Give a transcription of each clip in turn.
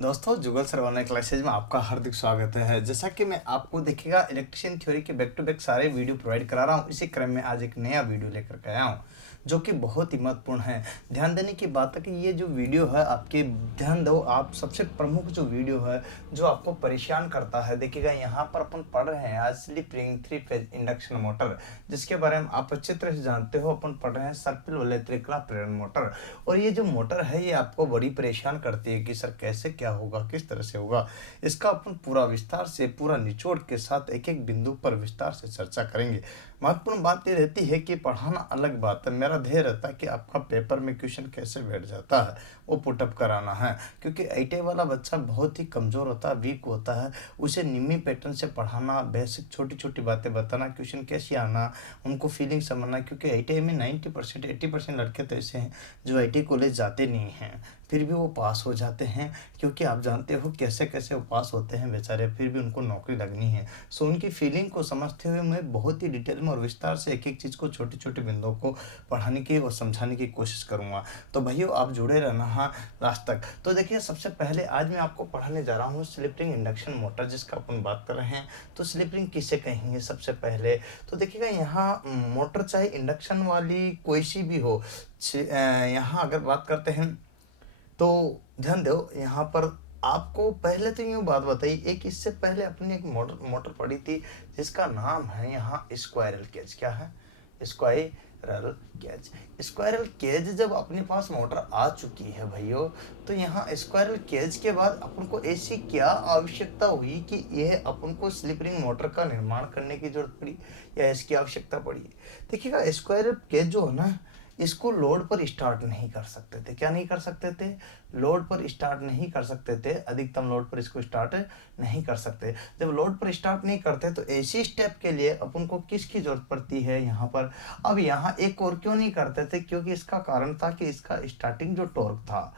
दोस्तों जुगल sir online classes में आपका हार्दिक स्वागत है। जैसा कि मैं आपको देखिएगा इलेक्ट्रिशियन थ्योरी के बैक टू बैक सारे वीडियो प्रोवाइड करा रहा हूँ। इसी क्रम में आज एक नया वीडियो लेकर के आया हूँ जो कि बहुत ही महत्वपूर्ण है। ध्यान देने की बात है कि ये जो वीडियो है आपके ध्यान दो, आप सबसे प्रमुख जो वीडियो है जो आपको परेशान करता है। देखिएगा यहाँ पर अपन पढ़ रहे हैं आज slip ring 3 phase induction motor, जिसके बारे में आप अच्छी तरह से जानते हो। अपन पढ़ रहे हैं सर्पिल वाले त्रिकला प्रेरण मोटर। और ये जो मोटर है ये आपको बड़ी परेशान करती है कि सर कैसे क्या होगा, किस तरह से होगा। इसका अपन पूरा विस्तार से, पूरा निचोड़ के साथ एक एक बिंदु पर विस्तार से चर्चा करेंगे। महत्वपूर्ण बात ये रहती है कि पढ़ाना अलग बात है, मेरा ध्येय रहता है कि आपका पेपर में क्वेश्चन कैसे बैठ जाता है वो पुटअप कराना है। क्योंकि आईटीआई वाला बच्चा बहुत ही कमज़ोर होता है, वीक होता है। उसे निम्मी पैटर्न से पढ़ाना, बेसिक छोटी छोटी बातें बताना, क्वेश्चन कैसे आना, उनको फीलिंग समझना। क्योंकि आईटीआई में 90% 80% लड़के तो ऐसे हैं जो आईटीआई कॉलेज जाते नहीं हैं, फिर भी वो पास हो जाते हैं। क्योंकि आप जानते हो कैसे कैसे वो पास होते हैं बेचारे, फिर भी उनको नौकरी लगनी है। सो उनकी फीलिंग को समझते हुए मैं बहुत ही डिटेल में और विस्तार से एक एक चीज़ को, छोटे छोटे बिंदुओं को पढ़ाने की और समझाने की कोशिश करूँगा। तो भाइयों आप जुड़े रहना हाँ लास्ट तक। तो देखिए सबसे पहले आज मैं आपको पढ़ाने जा रहा हूँ स्लिप रिंग इंडक्शन मोटर, जिसका अपन बात कर रहे हैं। तो स्लिप रिंग किसे कहेंगे सबसे पहले तो देखिएगा यहाँ मोटर चाहे इंडक्शन वाली कोई सी भी हो, यहाँ अगर बात करते हैं तो ध्यान दो। यहाँ पर आपको पहले तो यूँ बात बताई, एक इससे पहले अपने एक मोटर पड़ी थी जिसका नाम है यहाँ स्क्वायरल केज। क्या है? Squirrel cage. स्क्वायरल केज जब अपने पास मोटर आ चुकी है भाइयों, तो यहाँ स्क्वायरल केज के बाद अपन को ऐसी क्या आवश्यकता हुई कि यह अपन को स्लिप रिंग मोटर का निर्माण करने की जरूरत पड़ी या इसकी आवश्यकता पड़ी। देखिएगा स्क्वायरल केज जो है ना, इसको लोड पर स्टार्ट नहीं कर सकते थे। क्या नहीं कर सकते थे? लोड पर स्टार्ट नहीं कर सकते थे। अधिकतम लोड पर इसको स्टार्ट नहीं कर सकते। जब लोड पर स्टार्ट नहीं करते तो ऐसी स्टेप के लिए अपन को किसकी जरूरत पड़ती है यहाँ पर? अब यहाँ एक और क्यों नहीं करते थे? क्योंकि इसका कारण था कि इसका स्टार्टिंग जो टॉर्क था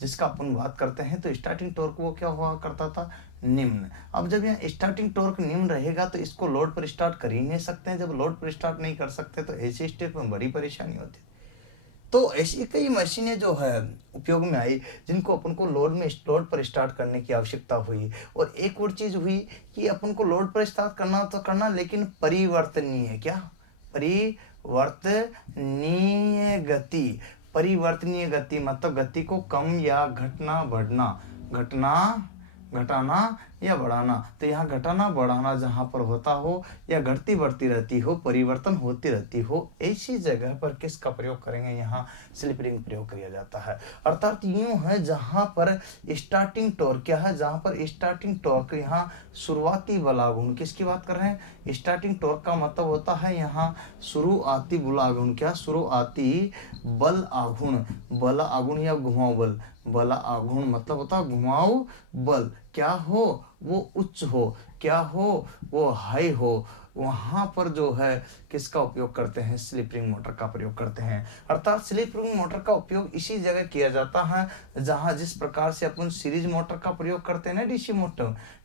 जिसका अपन बात करते हैं, तो स्टार्टिंग टॉर्क वो क्या हुआ करता था? निम्न। अब जब यहाँ स्टार्टिंग टॉर्क निम्न रहेगा तो इसको लोड पर स्टार्ट कर ही नहीं सकते हैं। जब लोड पर स्टार्ट नहीं कर सकते तो ऐसे स्टेप में बड़ी परेशानी होती। तो ऐसी कई मशीनें जो है उपयोग में आई जिनको अपन को लोड पर स्टार्ट करने की आवश्यकता हुई। और एक और चीज हुई कि अपन को लोड पर स्टार्ट करना तो करना, लेकिन परिवर्तनीय। क्या? परिवर्तनीय गति। परिवर्तनीय गति मतलब गति को कम या घटाना या बढ़ाना। तो यहाँ घटाना बढ़ाना जहाँ पर होता हो या घटती बढ़ती रहती हो, परिवर्तन होती रहती हो, ऐसी जगह पर किसका प्रयोग करेंगे? यहाँ स्लिप रिंग प्रयोग किया जाता है। अर्थात यूं है जहाँ पर स्टार्टिंग टॉर्क क्या है? जहाँ पर स्टार्टिंग टॉर्क यहाँ शुरुआती बल आघूर्ण, किसकी बात कर रहे हैं? स्टार्टिंग टॉर्क का मतलब होता है यहाँ शुरुआती बल आघूर्ण। क्या? शुरुआती बल आघूर्ण या घुमाव बल। बल आघूर्ण मतलब होता है घुमाव बल। क्या हो? वो उच्च हो। क्या हो? वो हाई हो। वहां पर जो है किसका उपयोग करते हैं? स्लिप रिंग मोटर का प्रयोग करते हैं। अर्थात स्लिप रिंग मोटर का उपयोग इसी जगह किया जाता है जहां जिस प्रकार से अपन सीरीज मोटर का प्रयोग करते हैं ना,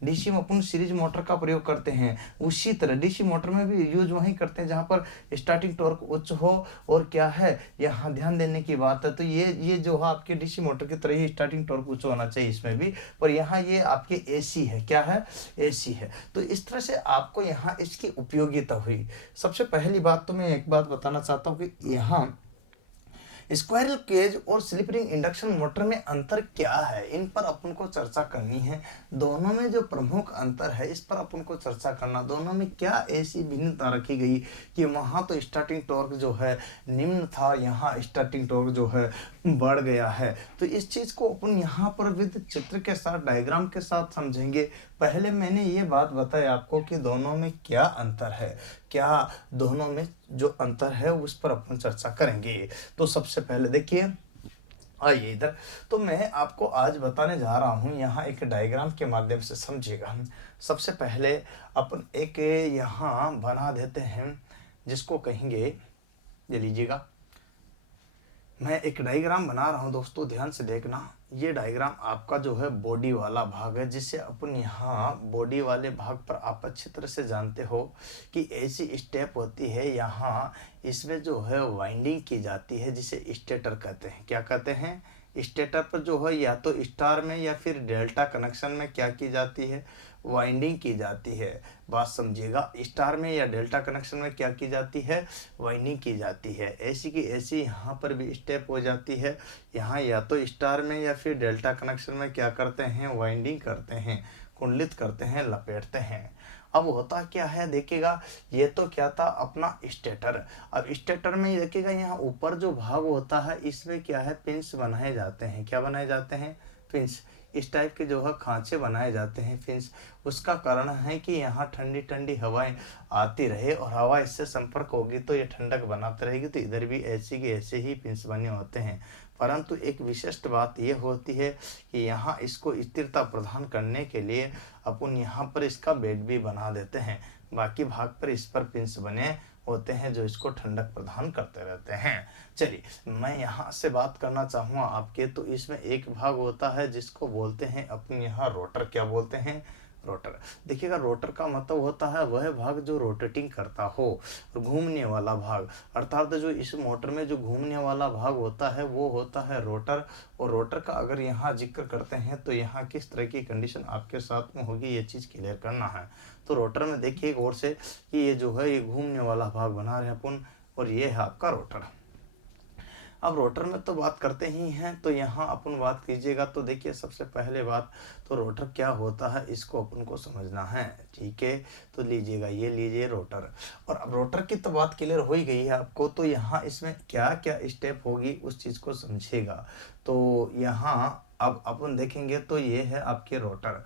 डीसी में अपन सीरीज मोटर का प्रयोग करते हैं, उसी तरह डीसी मोटर में भी यूज वही करते हैं जहां पर स्टार्टिंग टॉर्क उच्च हो। और क्या है यहाँ ध्यान देने की बात है, तो ये जो है आपके डीसी मोटर की तरह ही स्टार्टिंग टॉर्क उच्च होना चाहिए इसमें भी। पर यहाँ ये आपके एसी है। क्या है? एसी है। तो इस तरह से आपको यहाँ इसकी उपयोगिता हुई। सबसे पहली बात तो मैं एक बात बताना चाहता हूँ कि यहाँ स्क्वायरल केज और स्लिप रिंग इंडक्शन मोटर में अंतर क्या है, इन पर अपन को चर्चा करनी है। दोनों में जो प्रमुख अंतर है इस पर अपन को चर्चा करना। दोनों में क्या ऐसी भिन्नता रखी गई कि वहाँ तो स्टार्टिंग टॉर्क जो है निम्न था, यहाँ स्टार्टिंग टॉर्क जो है बढ़ गया है। तो इस चीज़ को अपन यहाँ पर विद चित्र के साथ, डायग्राम के साथ समझेंगे। पहले मैंने ये बात बताई आपको कि दोनों में क्या अंतर है, क्या दोनों में जो अंतर है उस पर अपन चर्चा करेंगे। तो सबसे पहले देखिए, आइए इधर। तो मैं आपको आज बताने जा रहा हूँ, यहाँ एक डायग्राम के माध्यम से समझिएगा। सबसे पहले अपन एक यहाँ बना देते हैं जिसको कहेंगे, ये लीजिएगा, मैं एक डायग्राम बना रहा हूँ दोस्तों, ध्यान से देखना। ये डायग्राम आपका जो है बॉडी वाला भाग है, जिससे अपन यहाँ बॉडी वाले भाग पर आप अच्छी तरह से जानते हो कि ऐसी स्टेप होती है यहाँ, इसमें जो है वाइंडिंग की जाती है जिसे स्टेटर कहते हैं। क्या कहते हैं? स्टेटर पर जो है या तो स्टार में या फिर डेल्टा कनेक्शन में क्या की जाती है, वाइंडिंग की जाती है। बात समझिएगा, स्टार में या डेल्टा कनेक्शन में क्या की जाती है, वाइंडिंग की जाती है। ऐसी की ऐसी यहाँ पर भी स्टेप हो जाती है। यहाँ या तो स्टार में या फिर डेल्टा कनेक्शन में क्या करते हैं, वाइंडिंग करते हैं, कुंडलित करते हैं, लपेटते हैं। अब होता क्या है देखिएगा, ये तो क्या था अपना स्टेटर। अब स्टेटर में ही देखिएगा यहाँ ऊपर जो भाग होता है इसमें क्या है, पिंस बनाए जाते हैं। क्या बनाए जाते हैं, पिंस। इस टाइप के जो है खांचे बनाए जाते हैं, फिंस। उसका कारण है कि यहाँ ठंडी ठंडी हवाएं आती रहे और हवा इससे संपर्क होगी तो ये ठंडक बनाती रहेगी। तो इधर भी ऐसे के ऐसे ही पिंस बने होते हैं। परंतु एक विशिष्ट बात यह होती है कि यहाँ इसको स्थिरता प्रदान करने के लिए अपन यहाँ पर इसका बेड भी बना देते हैं। बाकी भाग पर इस पर पिंस बने होते हैं जो इसको ठंडक प्रदान करते रहते हैं। चलिए मैं यहाँ से बात करना चाहूँगा आपके, तो इसमें एक भाग होता है जिसको बोलते हैं अपने यहाँ रोटर। क्या बोलते हैं, रोटर। देखिएगा रोटर का मतलब होता है वह भाग जो रोटेटिंग करता हो, घूमने वाला भाग। अर्थात जो इस मोटर में जो घूमने वाला भाग होता है वो होता है रोटर। और रोटर का अगर यहाँ जिक्र करते हैं तो यहाँ किस तरह की कंडीशन आपके साथ में होगी ये चीज़ क्लियर करना है। तो रोटर में देखिए गौर से कि ये जो है ये घूमने वाला भाग बना रहे हैं अपन, और ये है आपका रोटर। अब रोटर में तो बात करते ही हैं, तो यहाँ अपन बात कीजिएगा तो देखिए सबसे पहले बात तो रोटर क्या होता है इसको अपन को समझना है। ठीक है, तो लीजिएगा, ये लीजिए रोटर। और अब रोटर की तो बात क्लियर हो ही गई है आपको, तो यहाँ इसमें क्या क्या स्टेप होगी उस चीज़ को समझिएगा। तो यहाँ अब अपन देखेंगे तो ये है आपके रोटर।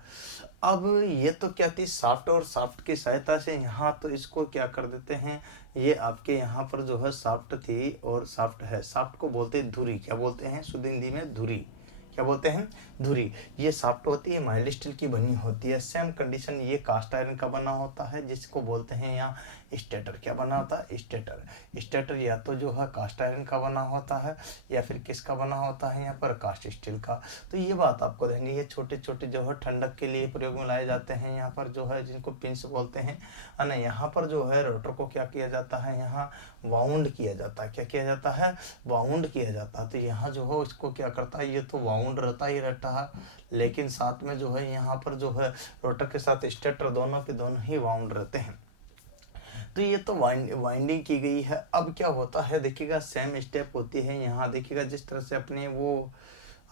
अब ये तो क्या थी, साफ्ट, और साफ्ट की सहायता से यहाँ तो इसको क्या कर देते हैं, ये आपके यहाँ पर जो है साफ्ट थी और साफ्ट है। साफ्ट को बोलते हैं धुरी। क्या बोलते हैं, शुद्ध हिंदी में धुरी। क्या बोलते हैं, धुरी। ये साफ्ट होती है, माइल्ड स्टील की बनी होती है। सेम कंडीशन ये कास्ट आयरन का बना होता है जिसको बोलते हैं यहाँ स्टेटर। क्या बना होता है, स्टेटर। स्टेटर या तो जो है कास्ट आयरन का बना होता है या फिर किसका बना होता है, यहाँ पर कास्ट स्टील का। तो ये बात आपको देंगे, ये छोटे छोटे जो है ठंडक के लिए प्रयोग में लाए जाते हैं यहाँ पर जो है, जिनको पिंस बोलते हैं। और यहाँ पर जो है रोटर को क्या किया जाता है, यहाँ वाउंड किया जाता है। क्या किया जाता है, वाउंड किया जाता है। तो यहाँ जो है इसको क्या करता है, ये तो वाउंड रहता ही रहता है, लेकिन साथ में जो है यहाँ पर जो है रोटर के साथ स्टेटर दोनों के दोनों ही वाउंड रहते हैं। तो ये तो वाइंडिंग की गई है। अब क्या होता है देखिएगा, सेम स्टेप होती है यहाँ। देखिएगा जिस तरह से अपने वो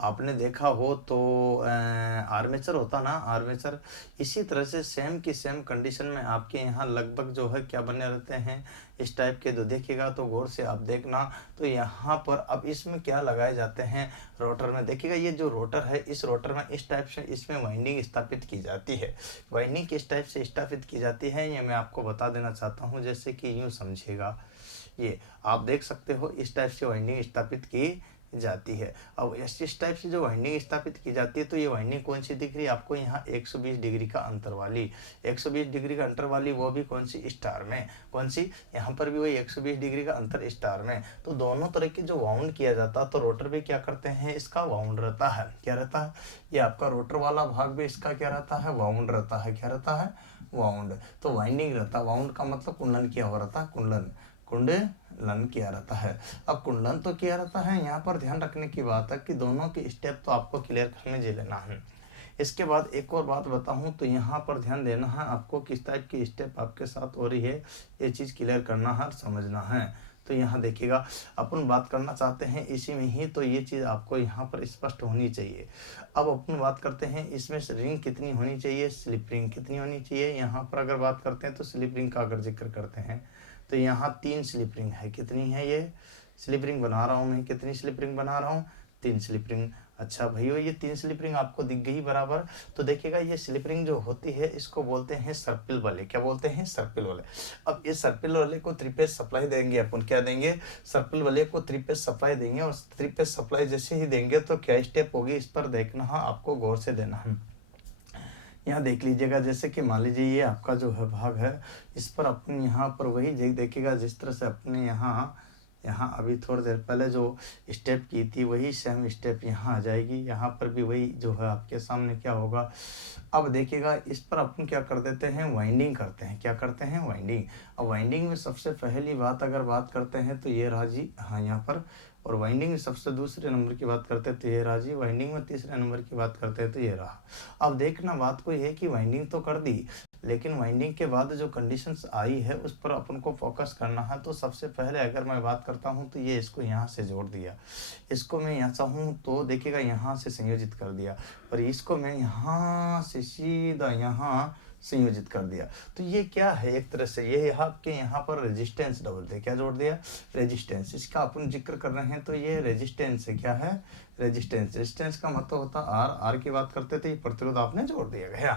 आपने देखा हो तो आर्मेचर होता ना, आर्मेचर, इसी तरह से सेम की सेम कंडीशन में आपके यहाँ लगभग जो है क्या बने रहते हैं, इस टाइप के। तो देखिएगा तो गौर से आप देखना, तो यहाँ पर अब इसमें क्या लगाए जाते हैं रोटर में। देखिएगा ये जो रोटर है, इस रोटर में इस टाइप से इसमें वाइंडिंग स्थापित की जाती है। वाइंडिंग किस टाइप से स्थापित की जाती है ये मैं आपको बता देना चाहता हूँ, जैसे कि यूँ समझिएगा। ये आप देख सकते हो इस टाइप से वाइंडिंग स्थापित की जाती है। अब इस टाइप से जो वाइंडिंग स्थापित की जाती है, तो ये वाइंडिंग कौन सी दिख रही है आपको, यहाँ 120 डिग्री का अंतर वाली, 120 डिग्री का अंतर वाली, वो भी कौन सी, स्टार में। कौन सी, यहाँ पर भी वही 120 डिग्री का अंतर स्टार में। तो दोनों तरह के जो वाउंड किया जाता है, तो रोटर भी क्या करते हैं, इसका वाउंड रहता है। क्या रहता है, ये आपका रोटर वाला भाग भी इसका क्या रहता है, वाउंड रहता है। क्या रहता है, वाउंड। तो वाइंडिंग रहता है, वाउंड का मतलब कुंडलन किया हुआ रहता है, कुंडलन, कुंडलन किया रहता है। अब कुंडलन तो किया रहता है, यहाँ पर ध्यान रखने की बात है कि दोनों के स्टेप तो आपको क्लियर करने जी लेना है। इसके बाद एक और बात बताऊं तो यहाँ पर ध्यान देना है आपको, किस टाइप की स्टेप आपके साथ हो रही है ये चीज़ क्लियर करना है, समझना है। तो यहाँ देखिएगा अपन बात करना चाहते हैं इसी में ही, तो ये चीज़ आपको यहाँ पर स्पष्ट होनी चाहिए। अब अपन बात करते हैं इसमें रिंग कितनी होनी चाहिए, स्लिप रिंग कितनी होनी चाहिए। यहाँ पर अगर बात करते हैं तो स्लिप रिंग का अगर जिक्र करते हैं तो यहाँ 3 स्लिप रिंग है। कितनी है, ये स्लिप रिंग बना रहा हूँ मैं, कितनी स्लिप रिंग बना रहा हूँ, 3 स्लिप रिंग। अच्छा भैया ये 3 स्लिप रिंग आपको दिख गई बराबर। तो देखिएगा ये स्लिप रिंग जो होती है इसको बोलते हैं सर्पिल वाले। क्या बोलते हैं, सर्पिल वाले। अब इस सर्पिल वाले को 3 फेज सप्लाई देंगे अपन, क्या देंगे, सर्पिल वाले को 3 फेज सप्लाई देंगे। और 3 फेज सप्लाई जैसे ही देंगे तो क्या स्टेप होगी इस पर देखना है आपको, गौर से देना है। यहाँ देख लीजिएगा, जैसे कि मान लीजिए ये आपका जो है भाग है, इस पर अपन यहाँ पर वही देखिएगा जिस तरह से अपने यहाँ अभी थोड़ी देर पहले जो स्टेप की थी वही सेम स्टेप यहाँ आ जाएगी। यहाँ पर भी वही जो है आपके सामने क्या होगा। अब देखिएगा इस पर अपन क्या कर देते हैं, वाइंडिंग करते हैं। क्या करते हैं, वाइंडिंग। अब वाइंडिंग में सबसे पहली बात अगर बात करते हैं तो ये रहा जी, हाँ यहाँ पर और वाइंडिंग में सबसे दूसरे नंबर की बात करते हैं तो ये रहा जी। वाइंडिंग में तीसरे नंबर की बात करते हैं तो ये रहा। अब देखना बात को ये है कि वाइंडिंग तो कर दी, लेकिन वाइंडिंग के बाद जो कंडीशंस आई है उस पर अपन को फोकस करना है। तो सबसे पहले अगर मैं बात करता हूँ तो ये इसको यहाँ से जोड़ दिया, इसको मैं यहाँ चाहूँ तो देखिएगा यहाँ से संयोजित कर दिया, और इसको मैं यहाँ से सीधा यहाँ संयोजित कर दिया। तो ये क्या है, एक तरह से ये आपके यहाँ पर रेजिस्टेंस डबल थे, क्या जोड़ दिया, रेजिस्टेंस। इसका अपन जिक्र कर रहे हैं तो ये रेजिस्टेंस है, क्या है, रेजिस्टेंस। रेजिस्टेंस का मतलब होता आर, आर की बात करते थे, प्रतिरोध आपने जोड़ दिया गया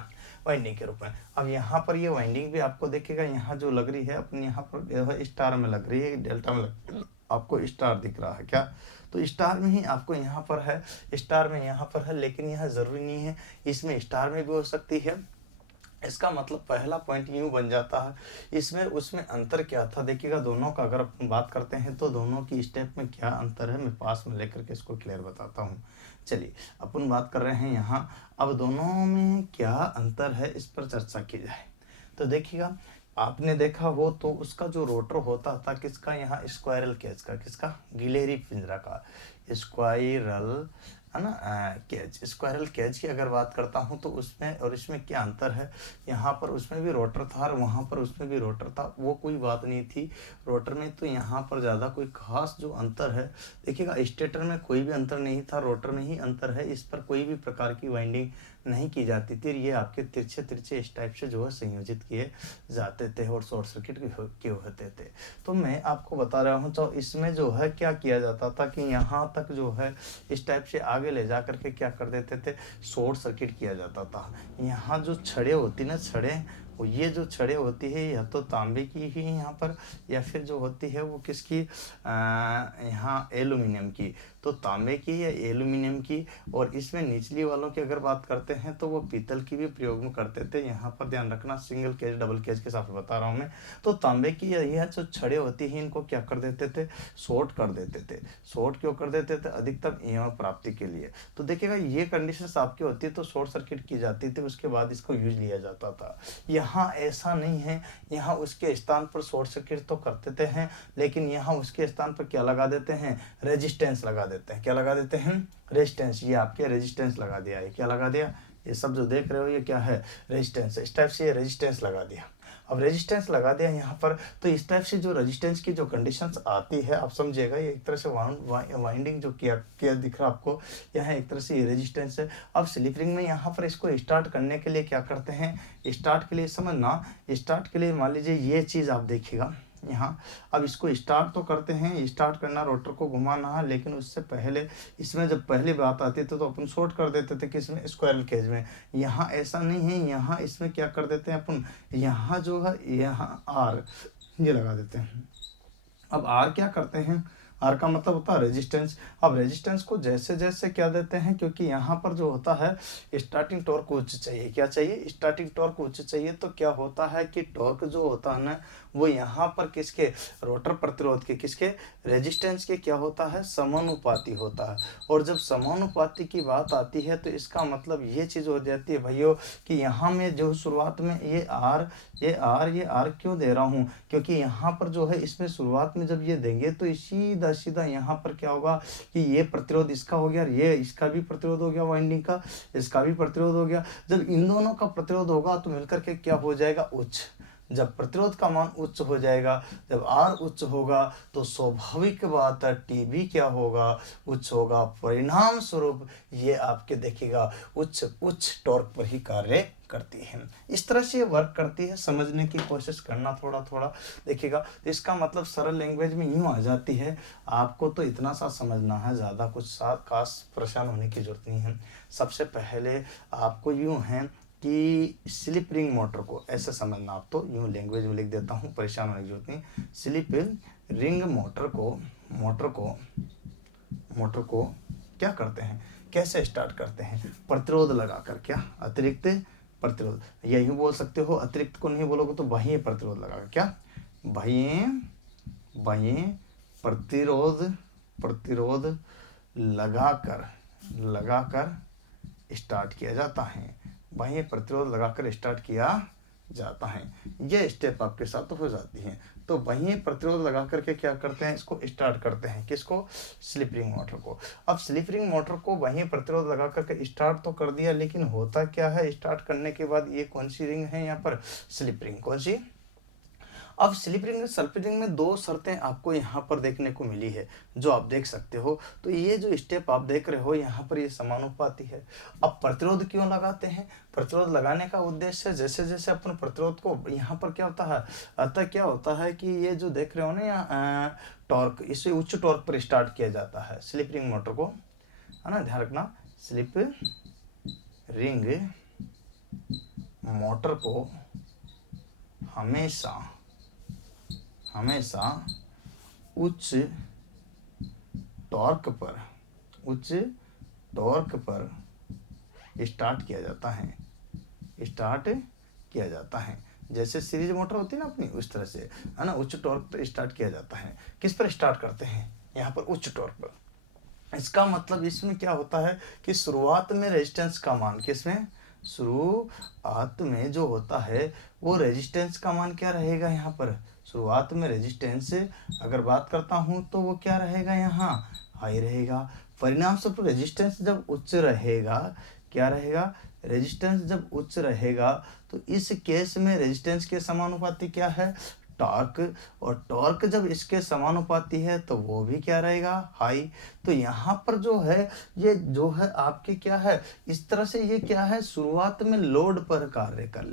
वाइंडिंग के रूप में। अब यहाँ पर ये वाइंडिंग भी आपको देखिएगा यहाँ जो लग रही है अपने यहाँ पर स्टार में लग रही है, डेल्टा में आपको स्टार दिख रहा है क्या, तो स्टार में ही आपको यहाँ पर है, स्टार में यहाँ पर है, लेकिन यह जरूरी नहीं है, इसमें स्टार में भी हो सकती है। इसका मतलब पहला पॉइंट यूं बन जाता है, इसमें उसमें अंतर क्या था देखिएगा, दोनों का अगर अपन बात करते हैं तो दोनों की स्टेप में क्या अंतर है, मैं पास में लेकर के इसको क्लियर बताता हूँ। चलिए अपन बात कर रहे हैं यहाँ, अब दोनों में क्या अंतर है इस पर चर्चा की जाए। तो देखिएगा आपने देखा हो तो उसका जो रोटर होता था किसका, यहाँ स्क्वायरल केज का, किसका, गिलेरी पिंजरा का, स्क्वायरल है ना, केज, स्क्वायरल केज की अगर बात करता हूँ तो उसमें और इसमें क्या अंतर है, यहाँ पर उसमें भी रोटर था और वहाँ पर उसमें भी रोटर था, वो कोई बात नहीं थी रोटर में, तो यहाँ पर ज़्यादा कोई खास जो अंतर है देखिएगा, स्टेटर में कोई भी अंतर नहीं था, रोटर में ही अंतर है, इस पर कोई भी प्रकार की वाइंडिंग नहीं की जाती थी, ये आपके तिरछे तिरछे इस टाइप से जो है संयोजित किए जाते थे और शॉर्ट सर्किट किए होते थे। तो मैं आपको बता रहा हूँ तो इसमें जो है क्या किया जाता था कि यहाँ तक जो है इस टाइप से आगे ले जा करके क्या कर देते थे, शॉर्ट सर्किट किया जाता था। यहाँ जो छड़ें होती ना, छड़ें, ये जो छड़ें होती है या तो तांबे की ही यहाँ पर, या फिर जो होती है वो किसकी, यहाँ एल्यूमिनियम की, तो तांबे की या एल्यूमिनियम की, और इसमें निचली वालों की अगर बात करते हैं तो वो पीतल की भी प्रयोग में करते थे। यहाँ पर ध्यान रखना, सिंगल केज डबल केज के हिसाब से बता रहा हूँ मैं। तो तांबे की यह जो छड़ें होती हैं इनको क्या कर देते थे, शॉर्ट कर देते थे। शॉर्ट क्यों कर देते थे, अधिकतम ईएमएफ प्राप्ति के लिए। तो देखिएगा ये कंडीशन आपकी होती है तो शॉर्ट सर्किट की जाती थी, उसके बाद इसको यूज लिया जाता था। यहाँ ऐसा नहीं है, यहाँ उसके स्थान पर शॉर्ट सर्किट तो करते थे हैं, लेकिन यहाँ उसके स्थान पर क्या लगा देते हैं, रेजिस्टेंस लगा देते हैं। क्या लगा देते हैं, रेजिस्टेंस। ये आपके रेजिस्टेंस लगा दिया है, क्या लगा दिया, ये सब जो देख रहे हो ये क्या है, रेजिस्टेंस। इस टाइप से ये रेजिस्टेंस लगा दिया। अब रेजिस्टेंस लगा दिया यहाँ पर, तो इस टाइप से जो रेजिस्टेंस की जो कंडीशंस आती है आप समझिएगा, ये एक तरह से वाइंडिंग जो किया दिख रहा है आपको, यहाँ एक तरह से ये रेजिस्टेंस है। अब स्लिप रिंग में यहाँ पर इसको स्टार्ट करने के लिए क्या करते हैं, स्टार्ट के लिए समझना, स्टार्ट के लिए मान लीजिए ये चीज़ आप देखिएगा यहाँ। अब इसको स्टार्ट तो करते हैं, स्टार्ट करना, रोटर को घुमाना है, लेकिन उससे पहले इसमें जब पहली बात आती थी तो अपन शॉर्ट कर देते थे किसमें, स्क्वायरल केज में। यहाँ ऐसा नहीं है, यहाँ इसमें क्या कर देते हैं अपन, यहाँ जो है यहाँ आर ये लगा देते हैं। अब आर क्या करते हैं, आर का मतलब होता है रेजिस्टेंस। अब रेजिस्टेंस को जैसे जैसे क्या देते हैं, क्योंकि यहाँ पर जो होता है स्टार्टिंग टॉर्क उच्च चाहिए, क्या चाहिए, स्टार्टिंग टॉर्क उच्च चाहिए, तो क्या होता है कि टॉर्क जो होता है ना वो यहाँ पर किसके, रोटर प्रतिरोध के, किसके, रेजिस्टेंस के क्या होता है, समानुपाती होता है। और जब समानुपाती की बात आती है तो इसका मतलब ये चीज़ हो जाती है भाइयों कि यहाँ में जो शुरुआत में ये आर क्यों दे रहा हूँ, क्योंकि यहाँ पर जो है इसमें शुरुआत में जब ये देंगे तो सीधा सीधा यहाँ पर क्या होगा कि ये प्रतिरोध इसका हो गया, ये इसका भी प्रतिरोध हो गया, वाइंडिंग का इसका भी प्रतिरोध हो गया। जब इन दोनों का प्रतिरोध होगा तो मिलकर के क्या हो जाएगा, उच्च। जब प्रतिरोध का मान उच्च हो जाएगा, जब आर उच्च होगा तो स्वाभाविक बात है टीबी क्या होगा, उच्च होगा। परिणाम स्वरूप ये आपके देखिएगा उच्च टॉर्क पर ही कार्य करती है। इस तरह से ये वर्क करती है, समझने की कोशिश करना थोड़ा थोड़ा देखिएगा। तो इसका मतलब सरल लैंग्वेज में यूँ आ जाती है, आपको तो इतना सा समझना है, ज़्यादा कुछ खास परेशान होने की जरूरत नहीं है। सबसे पहले आपको यूँ है कि स्लिप रिंग मोटर को ऐसे समझना, आप तो यूँ लैंग्वेज में लिख देता हूँ, परेशान होने की जरूरत नहीं। स्लिप रिंग मोटर को क्या करते हैं, कैसे स्टार्ट करते हैं, प्रतिरोध लगाकर, क्या, अतिरिक्त प्रतिरोध, या यूँ बोल सकते हो, अतिरिक्त को नहीं बोलोगे तो बाह्य प्रतिरोध लगाकर, क्या, बाह्य प्रतिरोध लगाकर स्टार्ट किया जाता है, बाह्य प्रतिरोध लगाकर स्टार्ट किया जाता है। यह स्टेप आपके साथ हो जाती है। तो वहीं प्रतिरोध लगा करके क्या करते हैं, इसको स्टार्ट करते हैं, किसको, स्लिप रिंग मोटर को। अब स्लिप रिंग मोटर को वहीं प्रतिरोध लगा करके स्टार्ट तो कर दिया, लेकिन होता क्या है, स्टार्ट करने के बाद ये कौन सी रिंग है यहाँ पर, स्लिप रिंग, कौन सी। अब स्लिप रिंग में स्लिप रिंग में दो शर्तें आपको यहाँ पर देखने को मिली है, जो आप देख सकते हो। तो ये जो स्टेप आप देख रहे हो यहाँ पर, ये समानुपाती है। अब प्रतिरोध क्यों लगाते हैं, प्रतिरोध लगाने का उद्देश्य, जैसे जैसे अपन प्रतिरोध को, यहाँ पर क्या होता है, अतः क्या होता है कि ये जो देख रहे हो ना यहाँ टॉर्क, इसे उच्च टॉर्क पर स्टार्ट किया जाता है स्लिप रिंग मोटर को, है ना, ध्यान रखना। स्लिप रिंग मोटर को हमेशा उच्च टॉर्क पर स्टार्ट किया जाता है, जैसे सीरीज मोटर होती है ना अपनी, उस तरह से, है ना, उच्च टॉर्क पर स्टार्ट किया जाता है। किस पर स्टार्ट करते हैं, यहाँ पर उच्च टॉर्क पर। इसका मतलब इसमें क्या होता है कि शुरुआत में रेजिस्टेंस का मान, किसमें, शुरुआत में जो होता है वो रेजिस्टेंस का मान क्या रहेगा, यहाँ पर शुरुआत में रेजिस्टेंस अगर बात करता हूँ तो वो क्या रहेगा, यहाँ हाई रहेगा। परिणाम स्वरूप रेजिस्टेंस जब उच्च रहेगा, क्या रहेगा, रेजिस्टेंस जब उच्च रहेगा तो इस केस में रेजिस्टेंस के समानुपाती क्या है, टॉर्क, और टॉर्क जब इसके समानुपाती है तो वो भी क्या रहेगा, हाई। तो यहाँ पर जो है, ये जो है आपके क्या है, इस तरह से ये क्या है, शुरुआत में लोड पर कार्य कर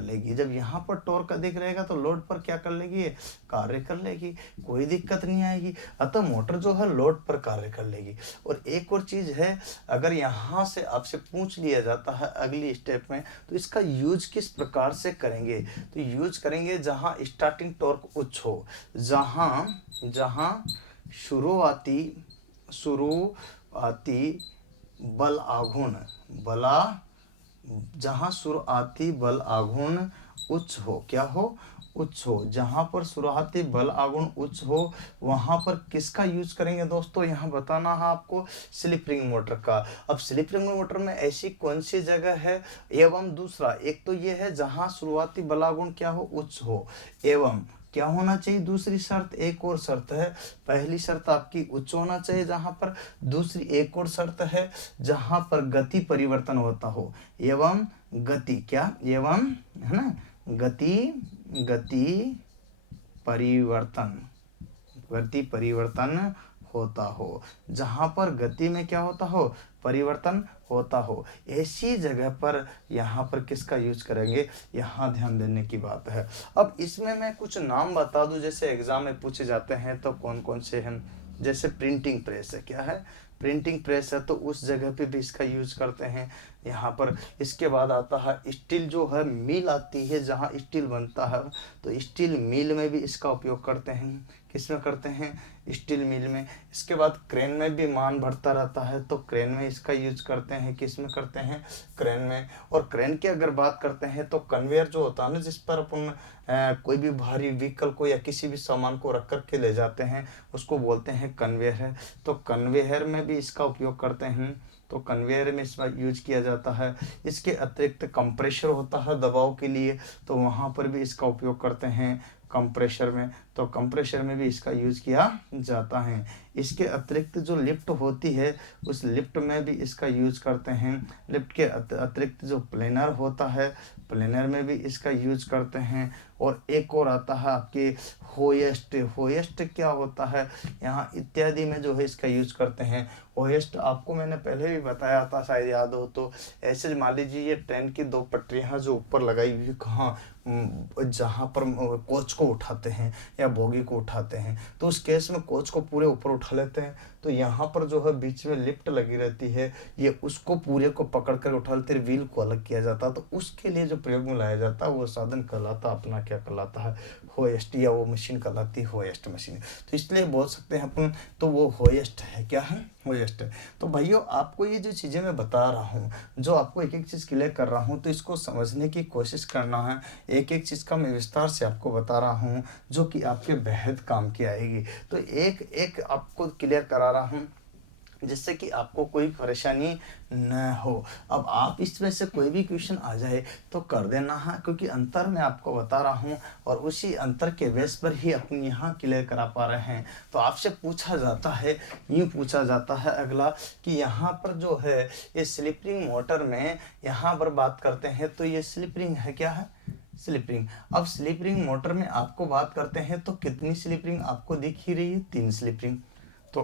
लेगी, जब यहाँ पर टॉर्क अधिक रहेगा तो लोड पर क्या कर लेगी, ये कार्य कर लेगी, कोई दिक्कत नहीं आएगी। अतः मोटर जो है लोड पर कार्य कर लेगी। और एक और चीज है, अगर यहाँ से आपसे पूछ लिया जाता है अगली स्टेप में, तो इसका यूज किस प्रकार से करेंगे, तो यूज करेंगे जहां स्टार्टिंग टॉर्क उच्च हो, जहां शुरुआती बल आघूर्ण उच्च हो, क्या हो, उच्च हो। जहां पर शुरुआती बल आघूर्ण उच्च हो, वहां पर किसका यूज करेंगे दोस्तों, यहाँ बताना है आपको, स्लिप रिंग मोटर का। अब स्लिप रिंग मोटर में ऐसी कौन सी जगह है, एवं दूसरा, एक तो ये है जहां शुरुआती बल आघूर्ण क्या हो, उच्च हो, एवं क्या होना चाहिए, दूसरी शर्त, एक और शर्त है, पहली शर्त आपकी उच्च होना चाहिए जहां पर, दूसरी एक और शर्त है जहां पर गति परिवर्तन होता हो, एवं गति क्या, एवं, है ना, गति परिवर्तन होता हो, जहां पर गति में क्या होता हो, परिवर्तन होता हो, ऐसी जगह पर यहाँ पर किसका यूज करेंगे, यहाँ ध्यान देने की बात है। अब इसमें मैं कुछ नाम बता दूं, जैसे एग्जाम में पूछे जाते हैं तो कौन कौन से हैं, जैसे प्रिंटिंग प्रेस है, क्या है, प्रिंटिंग प्रेस है, तो उस जगह पे भी इसका यूज करते हैं यहाँ पर। इसके बाद आता है स्टील, जो है मिल आती है जहाँ स्टील बनता है, तो स्टील मिल में भी इसका उपयोग करते हैं, किसमें करते हैं, स्टील मिल में। इसके बाद क्रेन में भी मान बढ़ता रहता है, तो क्रेन में इसका यूज करते हैं, किसमें करते हैं, क्रेन में। और क्रेन की अगर बात करते हैं तो कन्वेयर जो होता है ना, जिस पर अपन कोई भी भारी व्हीकल को या किसी भी सामान को रख कर के ले जाते हैं, उसको बोलते हैं कन्वेयर है। तो कन्वेयर में भी इसका उपयोग करते हैं, तो कन्वेयर में इसका यूज किया जाता है। इसके अतिरिक्त कंप्रेशर होता है दबाव के लिए, तो वहाँ पर भी इसका उपयोग करते हैं कंप्रेशर में, तो कंप्रेशर में भी इसका यूज किया जाता है। इसके अतिरिक्त जो लिफ्ट होती है, उस लिफ्ट में भी इसका यूज करते हैं। लिफ्ट के अतिरिक्त जो प्लेनर होता है, प्लेनर में भी इसका यूज करते हैं। और एक और आता है आपके होएस्ट। होएस्ट क्या होता है, यहाँ इत्यादि में जो है इसका यूज करते हैं। होएस्ट आपको मैंने पहले भी बताया था, शायद याद हो तो। ऐसे मान लीजिए ये ट्रेन की दो पटरियाँ जो ऊपर लगाई हुई, कहाँ, जहाँ पर कोच को उठाते हैं या बोगी को उठाते हैं, तो उस केस में कोच को पूरे ऊपर उठा लेते हैं, तो यहाँ पर जो है बीच में लिफ्ट लगी रहती है, ये उसको पूरे को पकड़ कर उठा लेते, व्हील को अलग किया जाता है। तो उसके लिए जो प्रयोग में लाया जाता है वो साधन कहलाता, अपना क्या कहलाता है, होएस्ट, या वो मशीन कहलाती है होएस्ट मशीन। तो इसलिए बोल सकते हैं अपन, तो वो होएस्ट है, क्या है, होएस्ट है। तो भाइयों, आपको ये जो चीज़ें मैं बता रहा हूँ, जो आपको एक एक चीज़ क्लियर कर रहा हूँ, तो इसको समझने की कोशिश करना है। एक एक चीज़ का मैं विस्तार से आपको बता रहा हूँ, जो कि आपके बेहद काम की आएगी। तो एक एक आपको क्लियर करा रहा हूँ। जिससे कि आपको कोई परेशानी न हो। अब आप इसमें से कोई भी क्वेश्चन आ जाए तो कर देना है, क्योंकि अंतर मैं आपको बता रहा हूँ और उसी अंतर के बेस पर ही अपन यहाँ क्लियर करा पा रहे हैं। तो आपसे पूछा जाता है, यूँ पूछा जाता है अगला कि यहाँ पर जो है ये स्लिप रिंग मोटर में यहाँ पर बात करते हैं तो ये स्लिप रिंग है, क्या है, स्लिप रिंग। अब स्लिप रिंग मोटर में आपको बात करते हैं तो कितनी स्लिप रिंग आपको दिख ही रही है, 3 स्लिप रिंग। तो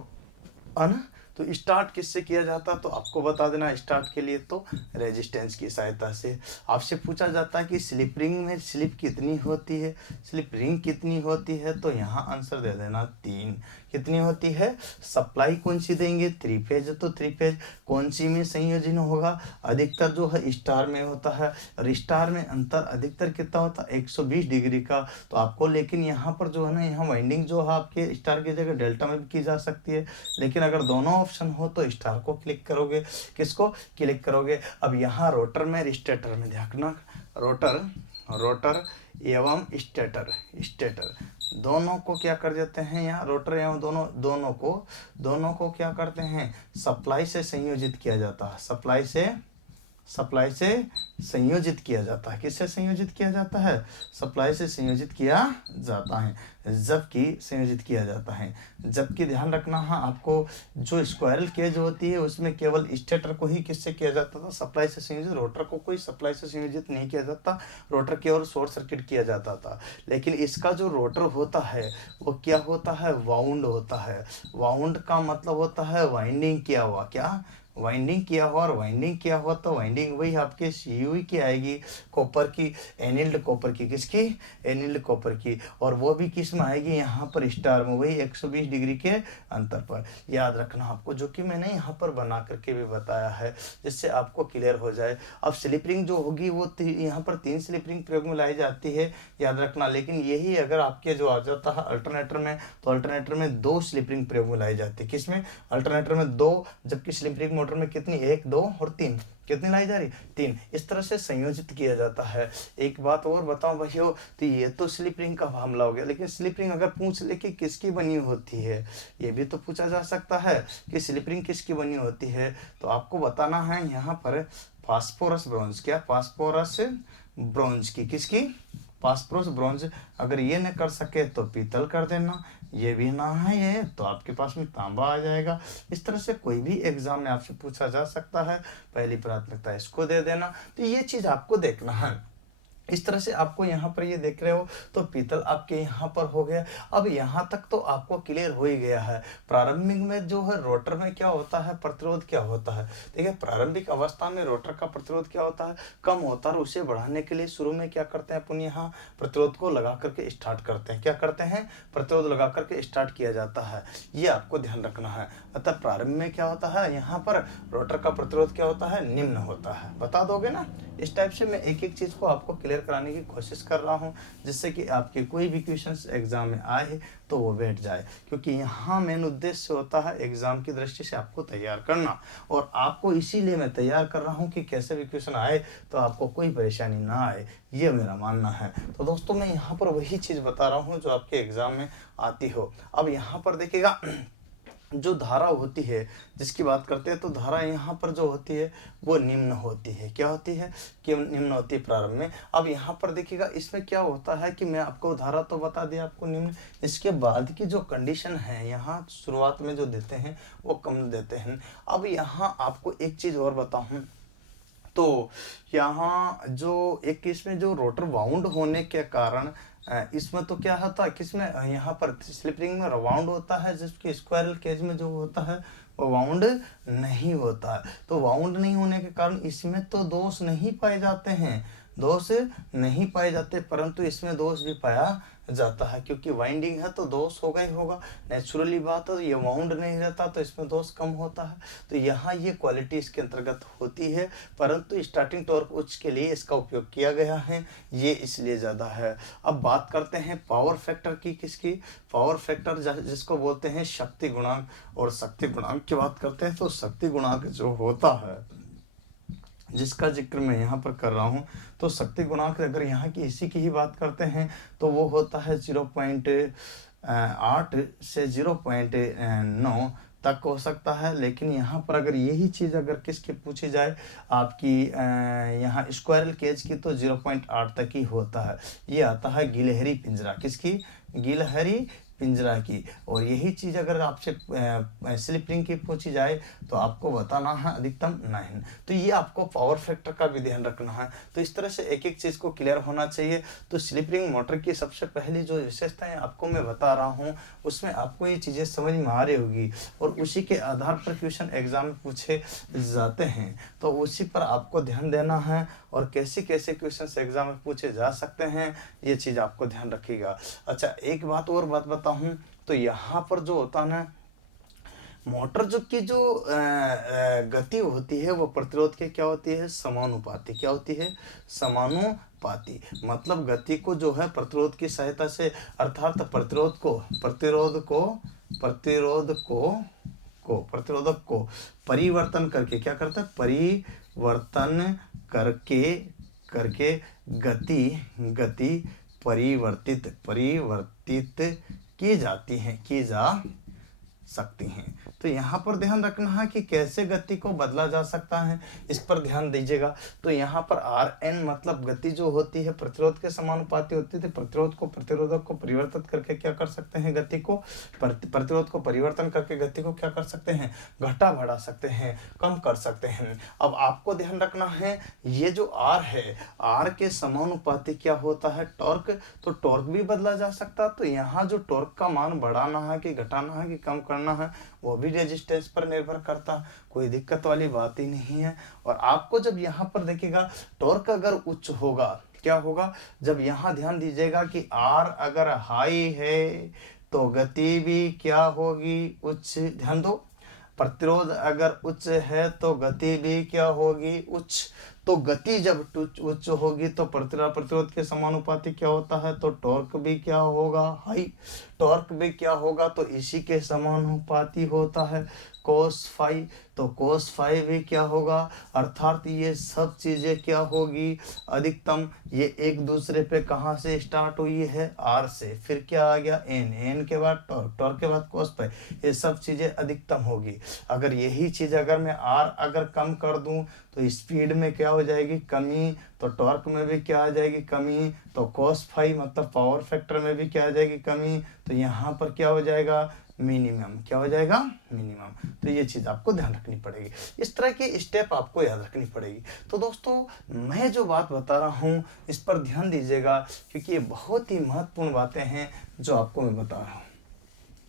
है ना, तो स्टार्ट किससे किया जाता है तो आपको बता देना, स्टार्ट के लिए तो रेजिस्टेंस की सहायता से। आपसे पूछा जाता है कि स्लिप रिंग में स्लिप कितनी होती है, स्लिप रिंग कितनी होती है, तो यहाँ आंसर दे देना 3। कितनी होती है, सप्लाई कौन सी देंगे, 3 फेज, तो 3 फेज कौन सी में संयोजन होगा, अधिकतर जो है स्टार में होता है, और स्टार में अंतर अधिकतर कितना होता है, 120 डिग्री का। तो आपको लेकिन यहाँ पर जो है ना, यहाँ वाइंडिंग जो है आपके स्टार की जगह डेल्टा में भी की जा सकती है, लेकिन अगर दोनों ऑप्शन हो तो स्टार को क्लिक करोगे, किसको क्लिक करोगे। अब यहाँ रोटर में स्टेटर में देखना, रोटर एवं स्टेटर दोनों को क्या कर देते हैं, यहाँ रोटर एवं दोनों को क्या करते हैं, सप्लाई से संयोजित किया जाता है, सप्लाई से संयोजित किया जाता है। किससे संयोजित किया जाता है, सप्लाई से संयोजित किया जाता है, जबकि ध्यान रखना है आपको, जो स्क्वायरल केज होती है उसमें केवल स्टेटर को ही किससे किया जाता था, सप्लाई से संयोजित। रोटर को कोई सप्लाई से संयोजित नहीं किया जाता, रोटर केवल शॉर्ट सर्किट किया जाता था। लेकिन इसका जो रोटर होता है वो क्या होता है, वाउंड होता है। वाउंड का मतलब होता है वाइंडिंग किया हुआ, क्या, वाइंडिंग किया हुआ, और वाइंडिंग किया हुआ तो वाइंडिंग वही आपके सीयूई की आएगी, कॉपर की, एनिल्ड कॉपर की, किसकी, एनिल्ड कॉपर की, और वो भी किस में आएगी, यहाँ पर स्टार में, वही 120 डिग्री के अंतर पर। याद रखना आपको, जो कि मैंने यहाँ पर बना करके भी बताया है, जिससे आपको क्लियर हो जाए। अब स्लिप रिंग जो होगी वो यहाँ पर 3 स्लिप रिंग प्रयोग में लाई जाती है, याद रखना। लेकिन यही अगर आपके जो आ जाता है अल्टरनेटर में, तो अल्टरनेटर में 2 स्लिप रिंग प्रयोग में लाई जाती है, किसमें, अल्टरनेटर में 2, जबकि स्लिप रिंग मोटर में कितनी, 1, 2 और 3, कितनी लाई जा रही, 3। इस तरह से संयोजित किया जाता है। एक बात और बताओ भाइयों, तो ये तो स्लिप रिंग का मामला हो गया, लेकिन स्लिप रिंग अगर पूछ ले कि किसकी बनी होती है, ये भी तो पूछा जा सकता है कि स्लिप रिंग किसकी बनी होती है। तो आपको बताना है यहाँ पर फास्फोरस ब्रॉन्ज, क्या, फास्फोरस ब्रॉन्ज की, किसकी, फास्फोरस ब्रॉन्ज। अगर ये न कर सके तो पीतल कर देना, ये भी ना है ये तो आपके पास में तांबा आ जाएगा। इस तरह से कोई भी एग्जाम में आपसे पूछा जा सकता है, पहली प्राथमिकता इसको दे देना। तो ये चीज़ आपको देखना है। इस तरह से आपको यहाँ पर ये देख रहे हो तो पीतल आपके यहाँ पर हो गया। अब यहाँ तक तो आपको क्लियर हो ही गया है। प्रारंभिक में जो है रोटर में क्या होता है, प्रतिरोध क्या होता है। देखिए प्रारंभिक अवस्था में रोटर का प्रतिरोध क्या होता है, कम होता है, और उसे बढ़ाने के लिए शुरू में क्या करते हैं अपन, यहाँ प्रतिरोध को लगा करके स्टार्ट करते हैं। क्या करते हैं, प्रतिरोध लगा करके स्टार्ट किया जाता है, ये आपको ध्यान रखना है। अतः प्रारंभ में क्या होता है, यहाँ पर रोटर का प्रतिरोध क्या होता है, निम्न होता है। बता दोगे ना। इस टाइप से मैं एक एक चीज़ को आपको क्लियर कराने की कोशिश कर रहा हूँ, जिससे कि आपके कोई भी क्वेश्चंस एग्जाम में आए तो वो बैठ जाए, क्योंकि यहाँ मेन उद्देश्य होता है एग्जाम की दृष्टि से आपको तैयार करना। और आपको इसीलिए मैं तैयार कर रहा हूँ कि कैसे भी क्वेश्चन आए तो आपको कोई परेशानी ना आए, ये मेरा मानना है। तो दोस्तों मैं यहाँ पर वही चीज़ बता रहा हूँ जो आपके एग्जाम में आती हो। अब यहाँ पर देखिएगा, जो धारा होती है जिसकी बात करते हैं, तो धारा यहाँ पर जो होती है वो निम्न होती है। क्या होती है, कि निम्न होती है प्रारंभ में। अब यहाँ पर देखिएगा, इसमें क्या होता है कि मैं आपको धारा तो बता दिया आपको निम्न, इसके बाद की जो कंडीशन है यहाँ शुरुआत में जो देते हैं वो कम देते हैं। अब यहाँ आपको एक चीज़ और बताऊँ, तो यहाँ जो एक इसमें जो रोटर वाउंड होने के कारण इसमें तो क्या होता है, किसमें, यहाँ पर स्लिप रिंग में वाउंड होता है, जबकि स्क्वायरल केज में जो होता है वो वाउंड नहीं होता है। तो वाउंड नहीं होने के कारण इसमें तो दोष नहीं पाए जाते हैं, दोष नहीं पाए जाते, परंतु इसमें दोष भी पाया जाता है, क्योंकि वाइंडिंग है तो दोष होगा ही होगा, नेचुरली बात है। ये वाउंड नहीं रहता तो इसमें दोष कम होता है। तो यहाँ ये क्वालिटी इसके अंतर्गत होती है, परंतु स्टार्टिंग टॉर्क उच्च के लिए इसका उपयोग किया गया है, ये इसलिए ज़्यादा है। अब बात करते हैं पावर फैक्टर की, किसकी, पावर फैक्टर जिसको बोलते हैं शक्ति गुणांक। और शक्ति गुणांक की बात करते हैं तो शक्ति गुणांक जो होता है, जिसका जिक्र मैं यहाँ पर कर रहा हूँ, तो शक्ति गुणांक अगर यहाँ की इसी की ही बात करते हैं तो वो होता है 0.8 से 0.9 तक हो सकता है। लेकिन यहाँ पर अगर यही चीज़ अगर किसकी पूछी जाए आपकी यहाँ स्क्वायरल केज की, तो 0.8 तक ही होता है। ये आता है गिलहरी पिंजरा, किसकी? गिलहरी पिंजरा की। और यही चीज़ अगर आपसे स्लिप रिंग की पूछी जाए तो आपको बताना है अधिकतम 9। तो ये आपको पावर फैक्टर का भी ध्यान रखना है। तो इस तरह से एक एक चीज़ को क्लियर होना चाहिए। तो स्लिप रिंग मोटर की सबसे पहली जो विशेषताएं आपको मैं बता रहा हूँ उसमें आपको ये चीज़ें समझ में आ रही होगी, और उसी के आधार पर क्वेश्चन एग्जाम में पूछे जाते हैं। तो उसी पर आपको ध्यान देना है, और कैसे कैसे क्वेश्चन एग्जाम में पूछे जा सकते हैं ये चीज़ आपको ध्यान रखिएगा। अच्छा, एक बात और बात बताऊं, तो यहाँ पर जो होता है ना, मोटर जो की जो गति होती है वो प्रतिरोध के क्या होती है? समानुपाती। क्या होती है? समानुपाती। मतलब गति को जो है प्रतिरोध की सहायता से, अर्थात प्रतिरोधक को परिवर्तन करके क्या करता है? परिवर्तन करके गति परिवर्तित की जा सकती हैं। तो यहाँ पर ध्यान रखना है कि कैसे गति को बदला जा सकता है, इस पर ध्यान दीजिएगा। तो यहाँ पर Rn मतलब गति जो होती है प्रतिरोध के समानुपाती होती है। प्रतिरोध को प्रतिरोधक को परिवर्तित करके क्या कर सकते हैं? गति को प्रतिरोध को परिवर्तन करके गति को क्या कर सकते हैं? घटा बढ़ा सकते हैं, कम कर सकते हैं। अब आपको ध्यान रखना है ये जो R है, R के समानुपाती क्या होता है? टॉर्क। तो टॉर्क भी बदला जा सकता है। तो यहाँ जो टॉर्क का मान बढ़ाना है कि घटाना है कि कम करना है वो भी रेजिस्टेंस पर निर्भर करता, कोई दिक्कत वाली बात ही नहीं है। और आपको जब यहाँ पर देखिएगा टॉर्क अगर उच्च होगा, क्या होगा? जब यहाँ ध्यान दीजिएगा कि R अगर हाई है तो गति भी क्या होगी? उच्च। ध्यान दो, प्रतिरोध अगर उच्च है तो गति भी क्या होगी? उच्च। तो गति जब उच्च होगी तो प्रतिरोध के समानुपाती क्या होता है? तो टॉर्क भी क्या होगा? हाई। टॉर्क भी क्या होगा? तो इसी के समानुपाती होता है कोस फाई। तो कोस फाई भी क्या होगा? अर्थात ये सब चीज़ें क्या होगी? अधिकतम। ये एक दूसरे पे कहाँ से स्टार्ट हुई है? R से। फिर क्या आ गया? N के बाद टॉर्क, टॉर्क के बाद कोस फाई। ये सब चीज़ें अधिकतम होगी। अगर यही चीज़ अगर मैं R अगर कम कर दूं तो स्पीड में क्या हो जाएगी? कमी। तो टॉर्क में भी क्या आ जाएगी? कमी। तो कोस फाई मतलब पावर फैक्टर में भी क्या आ जाएगी? कमी। तो यहाँ पर क्या हो जाएगा? मिनिमम। क्या हो जाएगा? मिनिमम। तो ये चीज़ आपको ध्यान रखनी पड़ेगी। इस तरह के स्टेप आपको याद रखनी पड़ेगी। तो दोस्तों मैं जो बात बता रहा हूँ इस पर ध्यान दीजिएगा, क्योंकि ये बहुत ही महत्वपूर्ण बातें हैं जो आपको मैं बता रहा हूँ।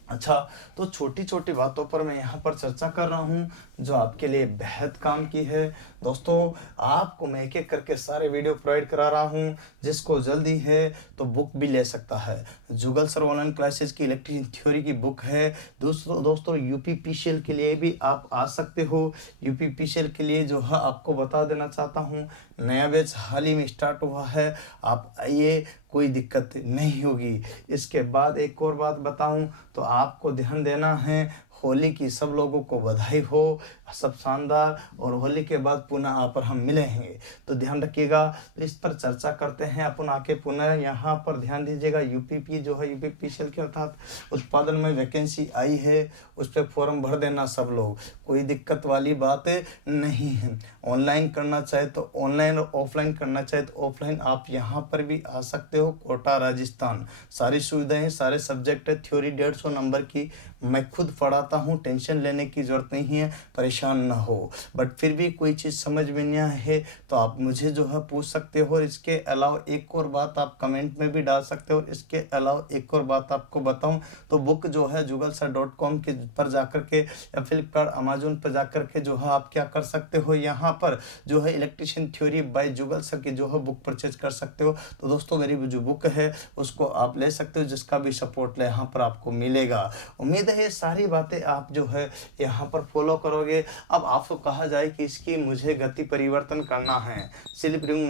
अच्छा, तो छोटी छोटी बातों पर मैं यहाँ पर चर्चा कर रहा हूँ जो आपके लिए बेहद काम की है। दोस्तों आपको मैं एक एक करके सारे वीडियो प्रोवाइड करा रहा हूँ। जिसको जल्दी है तो बुक भी ले सकता है। जुगल सर ऑनलाइन क्लासेस की इलेक्ट्रिक थ्योरी की बुक है। दोस्तों यूपीपीसीएल के लिए भी आप आ सकते हो। यूपीपीसीएल के लिए जो है आपको बता देना चाहता हूँ, नया बैच हाल ही में स्टार्ट हुआ है। आप आइए, कोई दिक्कत नहीं होगी। इसके बाद एक और बात बताऊं तो आपको ध्यान देना है, होली की सब लोगों को बधाई हो, सब शानदार। और होली के बाद पुनः यहाँ पर हम मिलेंगे, तो ध्यान रखिएगा। तो इस पर चर्चा करते हैं अपन आके पुनः। यहाँ पर ध्यान दीजिएगा यूपीपी जो है यूपीपीसीएल के अर्थात उत्पादन में वैकेंसी आई है, उस पर फॉर्म भर देना सब लोग, कोई दिक्कत वाली बात नहीं है। ऑनलाइन करना चाहे तो ऑनलाइन, और ऑफलाइन करना चाहे तो ऑफलाइन। आप यहाँ पर भी आ सकते हो। कोटा राजस्थान, सारी सुविधाएं, सारे सब्जेक्ट है। थ्योरी 150 नंबर की मैं खुद पढ़ाता हूँ, टेंशन लेने की ज़रूरत नहीं है, परेशान ना हो। बट फिर भी कोई चीज़ समझ में नहीं है तो आप मुझे जो है पूछ सकते हो। और इसके अलावा एक और बात आप कमेंट में भी डाल सकते हो। इसके अलावा एक और बात आपको बताऊं तो बुक जो है jugalsir.com के पर जाकर के या फ्लिपकार्ट अमेजोन पर जाकर के जो है आप क्या कर सकते हो, यहाँ पर जो है electrician theory by Jugal sir की जो है बुक परचेज कर सकते हो। तो दोस्तों मेरी जो बुक है उसको आप ले सकते हो, जिसका भी सपोर्ट यहाँ पर आपको मिलेगा। उम्मीद है ये सारी बातें आप जो है यहाँ पर फॉलो करोगे। अब आपको कहा जाए कि इसकी मुझे गति परिवर्तन करना है, स्लिप रिंग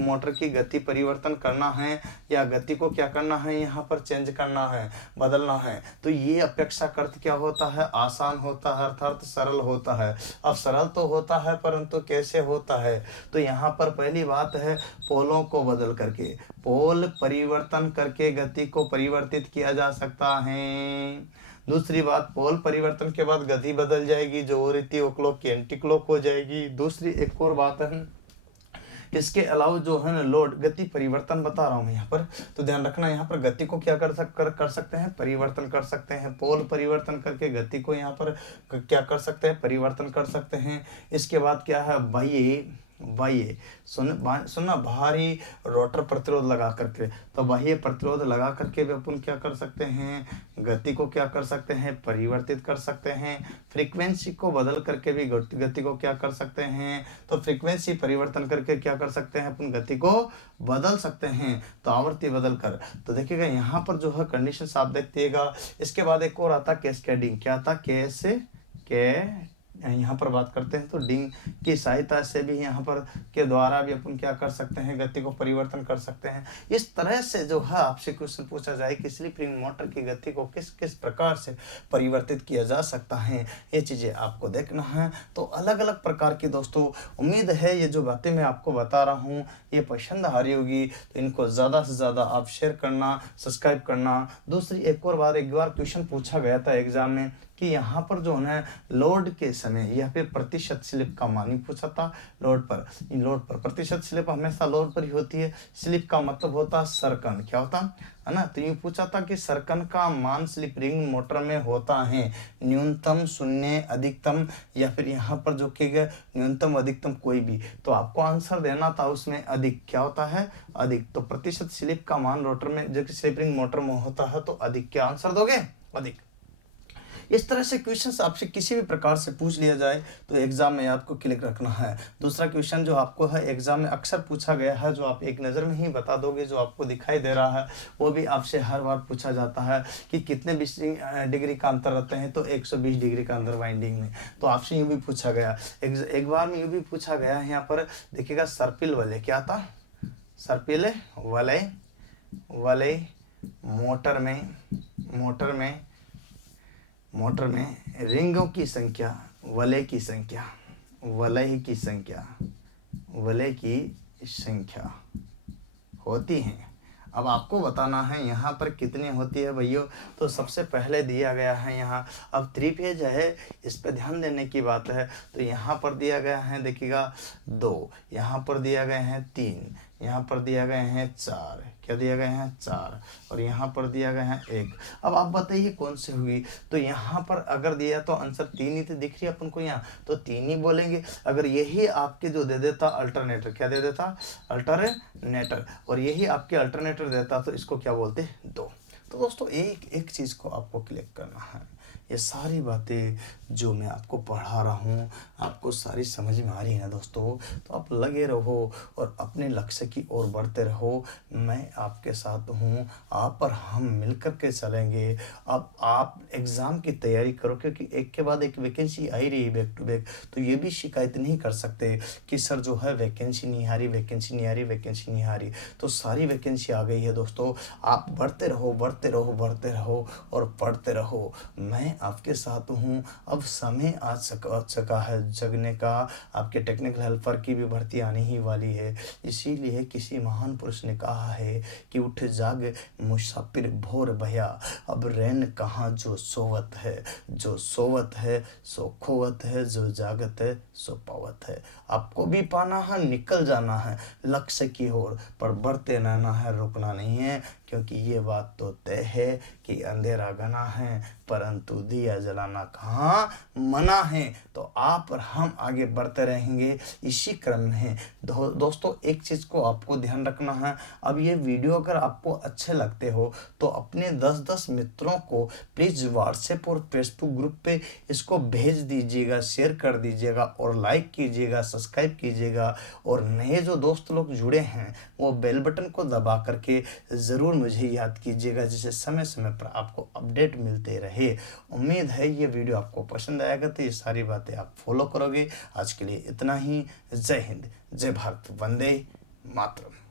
मोटर की गति परिवर्तन करना है, या गति को क्या करना है, यहाँ पर चेंज करना है, बदलना है। तो ये अपेक्षाकृत क्या होता है? आसान होता है, अर्थात सरल होता है। अब सरल तो होता है परंतु कैसे होता है? तो यहाँ पर पहली बात है पोलों को बदल करके, पोल परिवर्तन करके गति को परिवर्तित किया जा सकता है। दूसरी बात, पोल परिवर्तन के बाद गति बदल जाएगी, जो हो रही थी वो क्लॉक की एंटी क्लॉक हो जाएगी। दूसरी एक और बात है, इसके अलावा जो है ना लोड गति परिवर्तन बता रहा हूँ मैं यहाँ पर, तो ध्यान रखना यहाँ पर गति को क्या कर सकते हैं, परिवर्तन कर सकते हैं। पोल परिवर्तन करके गति को यहाँ पर क्या कर सकते हैं, परिवर्तन कर सकते हैं। इसके बाद क्या है, बाह्य सुनना भारी रोटर प्रतिरोध लगा करके, तो बाह्य प्रतिरोध लगा करके भी अपन क्या कर सकते हैं, गति को क्या कर सकते हैं, परिवर्तित कर सकते हैं। फ्रीक्वेंसी को बदल करके भी गति को क्या कर सकते हैं, तो फ्रीक्वेंसी परिवर्तन करके क्या कर सकते हैं, अपन गति को बदल सकते हैं, तो आवृत्ति बदल कर। तो देखिएगा यहाँ पर जो है कंडीशन आप देखिएगा। इसके बाद एक और आता कैस्केडिंग, क्या था, यहाँ पर बात करते हैं तो डिंग की सहायता से भी यहाँ पर के द्वारा भी अपन क्या कर सकते हैं, गति को परिवर्तन कर सकते हैं। इस तरह से जो है आपसे क्वेश्चन पूछा जाए कि स्लिप रिंग मोटर की गति को किस किस प्रकार से परिवर्तित किया जा सकता है, ये चीज़ें आपको देखना है। तो अलग अलग प्रकार की दोस्तों, उम्मीद है ये जो बातें मैं आपको बता रहा हूँ ये पसंद आ रही होगी, तो इनको ज़्यादा से ज़्यादा आप शेयर करना, सब्सक्राइब करना। दूसरी एक बार क्वेश्चन पूछा गया था एग्जाम में कि यहाँ पर जो है लोड के समय या फिर प्रतिशत स्लिप का मान ही पूछा था। लोड पर प्रतिशत स्लिप हमेशा लोड पर ही होती है। स्लिप का मतलब होता है सर्कन, क्या होता है ना, तो ये पूछा था कि सर्कन का मान स्लिप रिंग मोटर में होता है न्यूनतम, शून्य, अधिकतम, या फिर यहाँ पर जो कि न्यूनतम अधिकतम कोई भी, तो आपको आंसर देना था उसमें अधिक, क्या होता है, अधिक। तो प्रतिशत स्लिप का मान रोटर में जो कि स्लिप रिंग मोटर में होता है तो अधिक, क्या आंसर दोगे, अधिक। इस तरह से क्वेश्चंस आपसे किसी भी प्रकार से पूछ लिया जाए तो एग्जाम में आपको क्लिक रखना है। दूसरा क्वेश्चन जो आपको है एग्जाम में अक्सर पूछा गया है, जो आप एक नज़र में ही बता दोगे, जो आपको दिखाई दे रहा है, वो भी आपसे हर बार पूछा जाता है कि कितने 20 डिग्री का अंतर रहते हैं, तो 120 डिग्री का अंतर वाइंडिंग में। तो आपसे यूँ भी पूछा गया, एक बार में यूँ भी पूछा गया है यहाँ पर देखिएगा, सर्पिल वलय, क्या था, सर्पिल वलय मोटर में रिंगों की संख्या, वलय की संख्या होती है। अब आपको बताना है यहाँ पर कितनी होती है भैया, तो सबसे पहले दिया गया है यहाँ, अब 3 फेज है, इस पर ध्यान देने की बात है। तो यहाँ पर दिया गया है देखिएगा 2, यहाँ पर दिया गया है 3, यहाँ पर दिया गए हैं 4, क्या दिया गए हैं 4, और यहाँ पर दिया गया है 1। अब आप बताइए कौन से हुई, तो यहाँ पर अगर दिया तो आंसर 3 ही तो दिख रही है अपन को यहाँ, तो 3 ही बोलेंगे। अगर यही आपके जो दे देता अल्टरनेटर, क्या दे देता, अल्टरनेटर, और यही आपके अल्टरनेटर देता तो इसको क्या बोलते, 2। तो दोस्तों एक एक चीज़ को आपको क्लिक करना है। ये सारी बातें जो मैं आपको पढ़ा रहा हूँ आपको सारी समझ में आ रही है ना दोस्तों, तो आप लगे रहो और अपने लक्ष्य की ओर बढ़ते रहो। मैं आपके साथ हूँ, आप और हम मिलकर के चलेंगे। अब आप एग्ज़ाम की तैयारी करो, क्योंकि एक के बाद एक वैकेंसी आ ही रही है बैक टू बैक। तो ये भी शिकायत नहीं कर सकते कि सर जो है वैकेंसी नहीं आ रही। तो सारी वैकेंसी आ गई है दोस्तों। आप बढ़ते रहो और पढ़ते रहो। मैं आपके साथ हूँ। अब समय आ चुका है जगने का। आपके टेक्निकल हेल्पर की भी भर्ती आने ही वाली है। इसीलिए किसी महान पुरुष ने कहा है कि उठ जाग मुसाफिर भोर भया, अब रैन कहाँ जो सोवत है, जो सोवत है सो खोवत है, जो जागत है सो पावत है। आपको भी पाना है, निकल जाना है लक्ष्य की ओर, पर बढ़ते रहना है, रुकना नहीं है। क्योंकि ये बात तो तय है कि अंधेरा घना है परंतु दिया जलाना कहाँ मना है। तो आप और हम आगे बढ़ते रहेंगे इसी क्रम में है। दोस्तों एक चीज़ को आपको ध्यान रखना है। अब ये वीडियो अगर आपको अच्छे लगते हो तो अपने 10-10 मित्रों को प्लीज़ व्हाट्सएप और फेसबुक ग्रुप पे इसको भेज दीजिएगा, शेयर कर दीजिएगा और लाइक कीजिएगा, सब्सक्राइब कीजिएगा। और नए जो दोस्त लोग जुड़े हैं वो बेल बटन को दबा करके ज़रूर मुझे याद कीजिएगा, जिससे समय समय पर आपको अपडेट मिलते रहे। उम्मीद है ये वीडियो आपको पसंद आएगा, तो ये सारी बातें आप फॉलो करोगे। आज के लिए इतना ही। जय हिंद, जय भारत, वंदे मातरम।